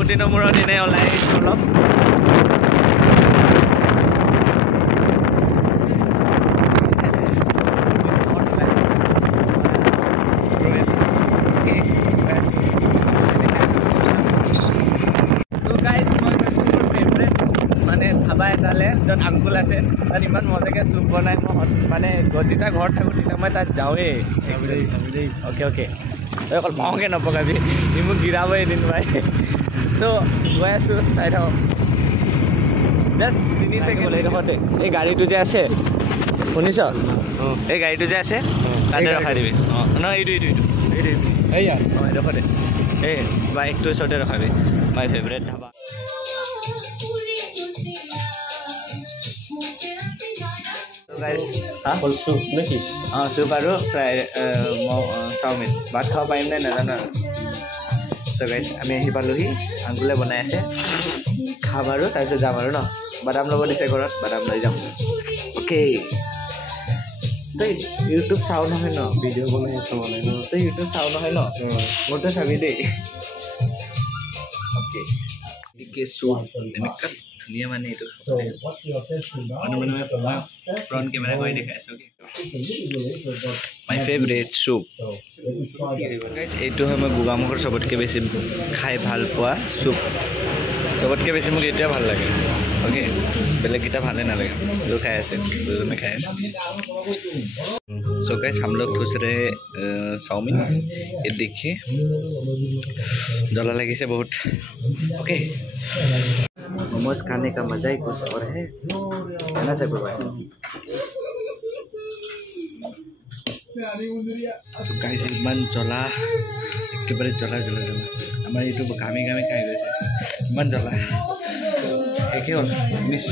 বহুত দিনৰ মূৰত এনে ওলাই আহিছোঁ অলপ য'ত আংকুল আছে তাত ইমান মজাকৈ চুপ বনাই মই মানে যেতিয়া ঘৰত থাকোঁ তেতিয়া মই তাত যাওঁৱেই অ'কে অ'কে তই অকল পাওঁকৈ নপকাবি ই মোক গিৰাব এদিন পাই চ' গৈ আছোঁ চাই থাকক জাষ্ট 3 ছেকেণ্ড এইডোখৰতে এই গাড়ীটো যে আছে শুনিছ এই গাড়ীটো যে আছে তাতে ৰখাই দিবি অঁ নহয় এইটো এইয়া অঁ এইডোখৰতে এই বাইকটোৰ ওচৰতে ৰখাবি মাই ফেভৰেট ধাবা চুপ নেকি অঁ চুপ আৰু ফ্ৰাই চাওমিন ভাত খাব পাৰিম নে নাজানো আৰু চ' গাইছ আমি আহি পালোহি আংকুলে বনাই আছে খাম আৰু তাৰপিছত যাম আৰু ন বাদাম ল'ব দিছে ঘৰত বাদাম লৈ যাম অ'কে তই ইউটিউব চাওঁ নহয় ন ভিডিঅ' বনাই আছোঁ মানে তই ইউটিউব চাওঁ নহয় ন মোৰতো চাবি দেই অ'কে চুপ এনেকুৱা ধুনীয়া মানে এইটো মানে মই ফ্ৰণ্ট কেমেৰা কৰি দেখাই আছোঁ মাই ফেভৰেট চুপ গাইছ এইটো হয় মই গোগামুখৰ চবতকৈ বেছি খাই ভাল পোৱা চুপ চবতকৈ বেছি মোক এইটোৱে ভাল লাগে অ'কে বেলেগকেইটা ভালে নালাগে এইটো খাই আছে দুজনে খাই আছে सो गाइस हम लोग ठूस रहे चाउमीन ये देखिए जला लगी से बहुत ओके मोमोज खाने का मजा ही कुछ और है ना सर भाई सो गाइस इमान जला एकेबारे जला जला जला आमार ये घामी घामी खाई गई इमान जला একে হ'ল মিছ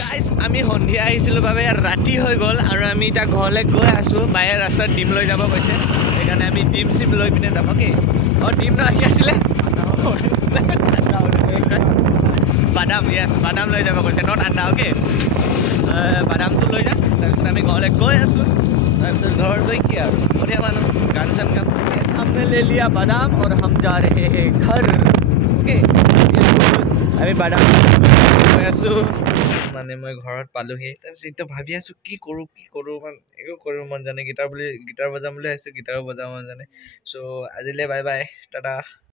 গাইজ আমি সন্ধিয়া আহিছিলোঁ বাবে ৰাতি হৈ গ'ল আৰু আমি এতিয়া ঘৰলৈ গৈ আছোঁ বাহিৰ ৰাস্তাত ডিম লৈ যাব কৈছে সেইকাৰণে আমি ডিম চিম লৈ পিনে যাম অ'কে অঁ ডিম আহি আছিলে বাদাম য়েছ বাদাম লৈ যাব কৈছে নট আণ্ডা অ'কে বাদামটো লৈ যাম তাৰপিছত আমি ঘৰলৈ গৈ আছোঁ তাৰপিছত ঘৰত গৈ কি আৰু বঢ়িয়া মানুহ গান চান গাম हमने ले लिया बादाम और हम जा रहे हैं घर ओके আমি বাদাম গৈ আছোঁ মানে মই ঘৰত পালোহি তাৰপিছত এতিয়া ভাবি আছোঁ কি কৰোঁ মানে একো কৰিব মন জানে গিটাৰ বজাম বুলি ভাবিছোঁ গিটাৰো বজাব মন জানে চ' আজিলৈ বাই বাই টাটা